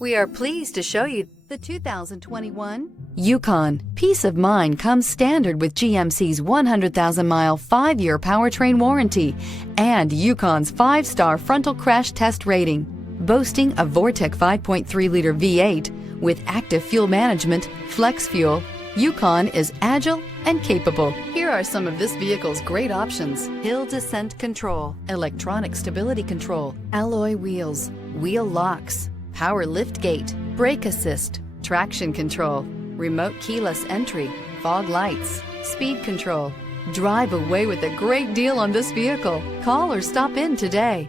We are pleased to show you the 2021 Yukon. Peace of mind comes standard with GMC's 100,000-mile 5-year powertrain warranty and Yukon's 5-star frontal crash test rating. Boasting a Vortec 5.3-liter V8 with active fuel management, flex fuel, Yukon is agile and capable. Here are some of this vehicle's great options: hill descent control, electronic stability control, alloy wheels, wheel locks, power lift gate, brake assist, traction control, remote keyless entry, fog lights, speed control. Drive away with a great deal on this vehicle. Call or stop in today.